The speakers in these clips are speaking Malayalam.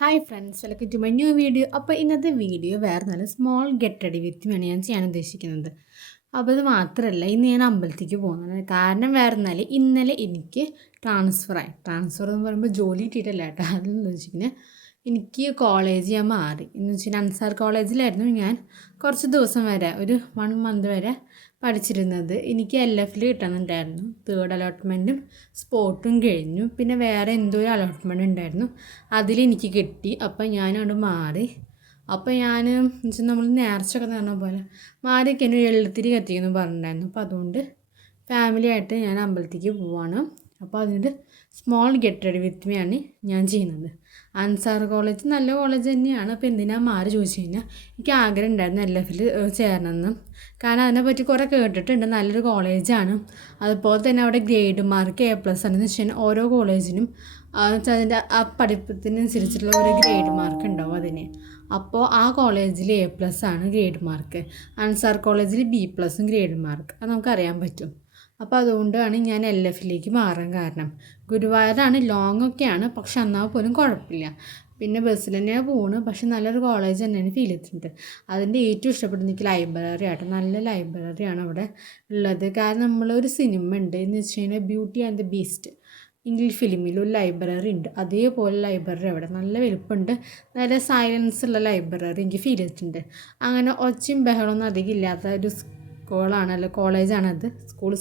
Hi friends, welcome to my new video. അപ്പോൾ ഇന്നത്തെ വീഡിയോ വേറെ നല്ല സ്മോൾ ഗെറ്റ് റെഡി വിത്ത് ആണ് ഞാൻ ചെയ്യാൻ ഉദ്ദേശിക്കുന്നത്. അപ്പോൾ അത് മാത്രമല്ല, ഇന്ന് ഞാൻ അമ്പലത്തേക്ക് പോകുന്നത്. കാരണം വേറെ എന്നാൽ ഇന്നലെ എനിക്ക് ട്രാൻസ്ഫർ എന്ന് പറയുമ്പോൾ ജോലി കിട്ടിയിട്ടല്ല കേട്ടോ. അതെന്ന് വെച്ചിട്ടുണ്ടെങ്കിൽ എനിക്ക് കോളേജ് ഞാൻ മാറി. എന്ന് വെച്ചാൽ അൻസാർ കോളേജിലായിരുന്നു ഞാൻ കുറച്ച് ദിവസം വരെ, ഒരു 1 മന്ത് വരെ പഠിച്ചിരുന്നത്. എനിക്ക് LF കിട്ടുന്നുണ്ടായിരുന്നു. 3rd അലോട്ട്മെൻറ്റും സ്പോട്ടും കഴിഞ്ഞു. പിന്നെ വേറെ എന്തോ ഒരു അലോട്ട്മെൻറ്റ് ഉണ്ടായിരുന്നു, അതിലെനിക്ക് കിട്ടി. അപ്പം ഞാനവിടെ മാറി. അപ്പോൾ ഞാൻ വെച്ചാൽ നമ്മൾ നേർച്ചയൊക്കെ പറഞ്ഞ പോലെ മാറിയൊക്കെ എന്നെ എഴുത്തിരി കത്തിയെന്ന് പറഞ്ഞിട്ടുണ്ടായിരുന്നു. അപ്പോൾ അതുകൊണ്ട് ഫാമിലിയായിട്ട് ഞാൻ അമ്പലത്തേക്ക് പോവാണ്. അപ്പോൾ അതിൻ്റെ small get ready with me ആണ് ഞാൻ ചെയ്യുന്നത്. അൻസാർ കോളേജ് നല്ല കോളേജ് തന്നെയാണ്. അപ്പോൾ എന്തിനാ മാറി ചോദിച്ചു കഴിഞ്ഞാൽ, എനിക്ക് ആഗ്രഹം ഉണ്ടായിരുന്നു LF ചേരണമെന്ന്. കാരണം അതിനെപ്പറ്റി കുറേ കേട്ടിട്ടുണ്ട്. നല്ലൊരു കോളേജാണ്. അതുപോലെ തന്നെ അവിടെ ഗ്രേഡ് മാർക്ക് A+ ആണെന്ന് വെച്ച് കഴിഞ്ഞാൽ ഓരോ കോളേജിനും അതിൻ്റെ ആ പഠിപ്പത്തിനനുസരിച്ചിട്ടുള്ള ഒരു ഗ്രേഡ് മാർക്ക് ഉണ്ടാവും അതിന്. അപ്പോൾ ആ കോളേജിൽ A+ ആണ് ഗ്രേഡ് മാർക്ക്, അൻസാർ കോളേജിൽ B+ ഗ്രേഡ് മാർക്ക്. അത് നമുക്കറിയാൻ പറ്റും. അപ്പോൾ അതുകൊണ്ടാണ് ഞാൻ LF മാറാൻ കാരണം. ഗുരുവായൂരാണ്, ലോങ് ഒക്കെയാണ്, പക്ഷെ എന്നാൽ പോലും കുഴപ്പമില്ല. പിന്നെ ബസ്സിൽ തന്നെയാണ് പോകുന്നത്. പക്ഷെ നല്ലൊരു കോളേജ് തന്നെയാണ് ഫീൽ ചെയ്തിട്ടുണ്ട്. അതിൻ്റെ ഏറ്റവും ഇഷ്ടപ്പെടുന്ന എനിക്ക് ലൈബ്രറി ആട്ടോ. നല്ല ലൈബ്രറിയാണ് അവിടെ ഉള്ളത്. കാരണം നമ്മളൊരു സിനിമ ഉണ്ട് എന്ന് വെച്ച് കഴിഞ്ഞാൽ beauty and the beast, English ഫിലിമിൽ ഒരു ലൈബ്രറി ഉണ്ട്. അതേപോലെ ലൈബ്രറി അവിടെ നല്ല വലുപ്പമുണ്ട്. നല്ല സൈലൻസ് ഉള്ള ലൈബ്രറി എനിക്ക് ഫീൽ ചെയ്തിട്ടുണ്ട്. അങ്ങനെ ഒച്ചയും ബഹളമൊന്നും അധികം ഇല്ലാത്ത ഒരു കോളേജാണത്.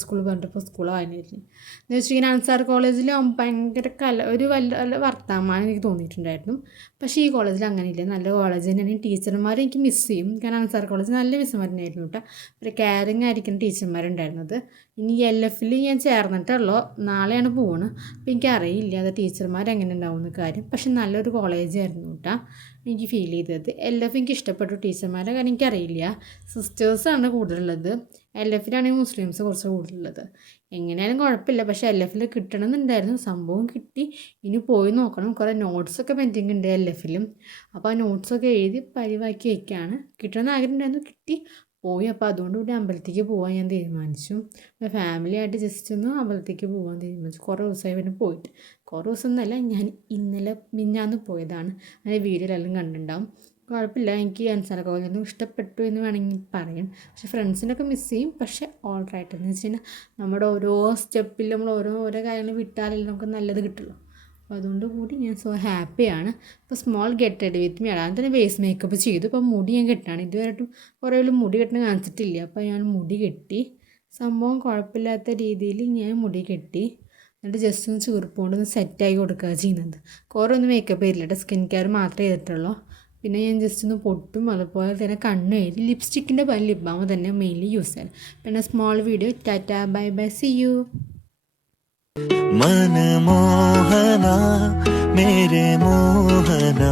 സ്കൂൾ പറഞ്ഞപ്പോൾ സ്കൂളായിരുന്നു എന്ന് വെച്ചിങ്ങനെ. അൻസാർ കോളേജിലാകുമ്പോൾ ഭയങ്കര ഒരു വലിയ വർത്തമാനം എനിക്ക് തോന്നിയിട്ടുണ്ടായിരുന്നു. പക്ഷേ ഈ കോളേജിൽ അങ്ങനെയില്ല, നല്ല കോളേജ് തന്നെയാണ്. ടീച്ചർമാരെ എനിക്ക് മിസ് ചെയ്യും. കാരണം അൻസാർ കോളേജ് നല്ല മിസ്സുമാർ തന്നെയായിരുന്നു കേട്ടോ. ഒരു കെയറിങ് ആയിരിക്കുന്ന ടീച്ചർമാരുണ്ടായിരുന്നത്. ഇനി LF ഞാൻ ചേർന്നിട്ടുള്ളൂ, നാളെയാണ് പോകുന്നത്. അപ്പോൾ എനിക്കറിയില്ല അത് ടീച്ചർമാർ എങ്ങനെ ഉണ്ടാവുന്ന കാര്യം. പക്ഷെ നല്ലൊരു കോളേജായിരുന്നു കേട്ടോ എനിക്ക് ഫീൽ ചെയ്തത്. LF എനിക്ക് ഇഷ്ടപ്പെട്ടു. ടീച്ചർമാരെ കാര്യം എനിക്കറിയില്ല. സിസ്റ്റേഴ്സാണ് കൂടുതലുള്ളത്. LF മുസ്ലിംസ് കുറച്ച് കൂടുതലുള്ളത്. എങ്ങനെയാലും കുഴപ്പമില്ല. പക്ഷേ LF കിട്ടണമെന്നുണ്ടായിരുന്നു. സംഭവം കിട്ടി. ഇനി പോയി നോക്കണം. കുറേ നോട്ട്സൊക്കെ പെൻഡിങ് ഉണ്ട് LF. അപ്പോൾ ആ നോട്ട്സൊക്കെ എഴുതി പരിവാക്കി വയ്ക്കുകയാണ്. കിട്ടണമെന്ന് ആഗ്രഹം ഉണ്ടായിരുന്നു, കിട്ടി, പോയി. അപ്പോൾ അതുകൊണ്ടുകൂടി അമ്പലത്തേക്ക് പോകാൻ ഞാൻ തീരുമാനിച്ചു. ഫാമിലിയായിട്ട് ജസ്റ്റ് ഒന്ന് അമ്പലത്തേക്ക് പോകാൻ തീരുമാനിച്ചു. കുറേ ദിവസമായി പിന്നെ പോയിട്ട്. കുറേ ദിവസം എന്നല്ല, ഞാൻ ഇന്നലെ മിഞ്ഞാന്ന് പോയതാണ്. അങ്ങനെ വീഡിയോയിലെല്ലാം കണ്ടിട്ടുണ്ടാവും. കുഴപ്പമില്ല, എനിക്ക് അൻസാർ കോളേജൊന്നും ഇഷ്ടപ്പെട്ടു എന്ന് വേണമെങ്കിൽ പറയാം. പക്ഷേ ഫ്രണ്ട്സിനൊക്കെ മിസ് ചെയ്യും. പക്ഷേ ഓൾ റൈറ്റ് എന്ന് വെച്ച് കഴിഞ്ഞാൽ നമ്മുടെ ഓരോ സ്റ്റെപ്പിൽ നമ്മൾ ഓരോ കാര്യങ്ങൾ വിട്ടാലല്ലേ നമുക്ക് നല്ലത് കിട്ടുള്ളൂ. അപ്പോൾ അതുകൊണ്ട് കൂടി ഞാൻ സോ ഹാപ്പിയാണ്. ഇപ്പോൾ small get ready with me ആണ്. തന്നെ ഫേസ് മേക്കപ്പ് ചെയ്തു. ഇപ്പോൾ മുടി ഞാൻ കെട്ടാണ്. ഇതുവരെയായിട്ടും കുറേ മുടി കെട്ടണ കാണിച്ചിട്ടില്ല. അപ്പോൾ ഞാൻ മുടി കെട്ടി. സംഭവം കുഴപ്പമില്ലാത്ത രീതിയിൽ ഞാൻ മുടി കെട്ടി. എന്നിട്ട് ജസ്റ്റ് ഒന്ന് ചീർപ്പ് കൊണ്ടൊന്ന് സെറ്റായി കൊടുക്കുക ചെയ്യുന്നത്. കുറേ ഒന്നും മേക്കപ്പ് ചെയ്തില്ല, സ്കിൻ കെയർ മാത്രമേ ചെയ്തിട്ടുള്ളൂ. പിന്നെ ഞാൻ ജസ്റ്റ് ഒന്ന് പൊട്ടും, അതുപോലെ തന്നെ കണ്ണ് എഴുതി. ലിപ്സ്റ്റിക്കിൻ്റെ പല ലിപ് ബാം തന്നെ മെയിൻലി യൂസ് ചെയ്യാൻ. പിന്നെ small video. Tata, bye bye, see you. मनमोहना मेरे मोहना।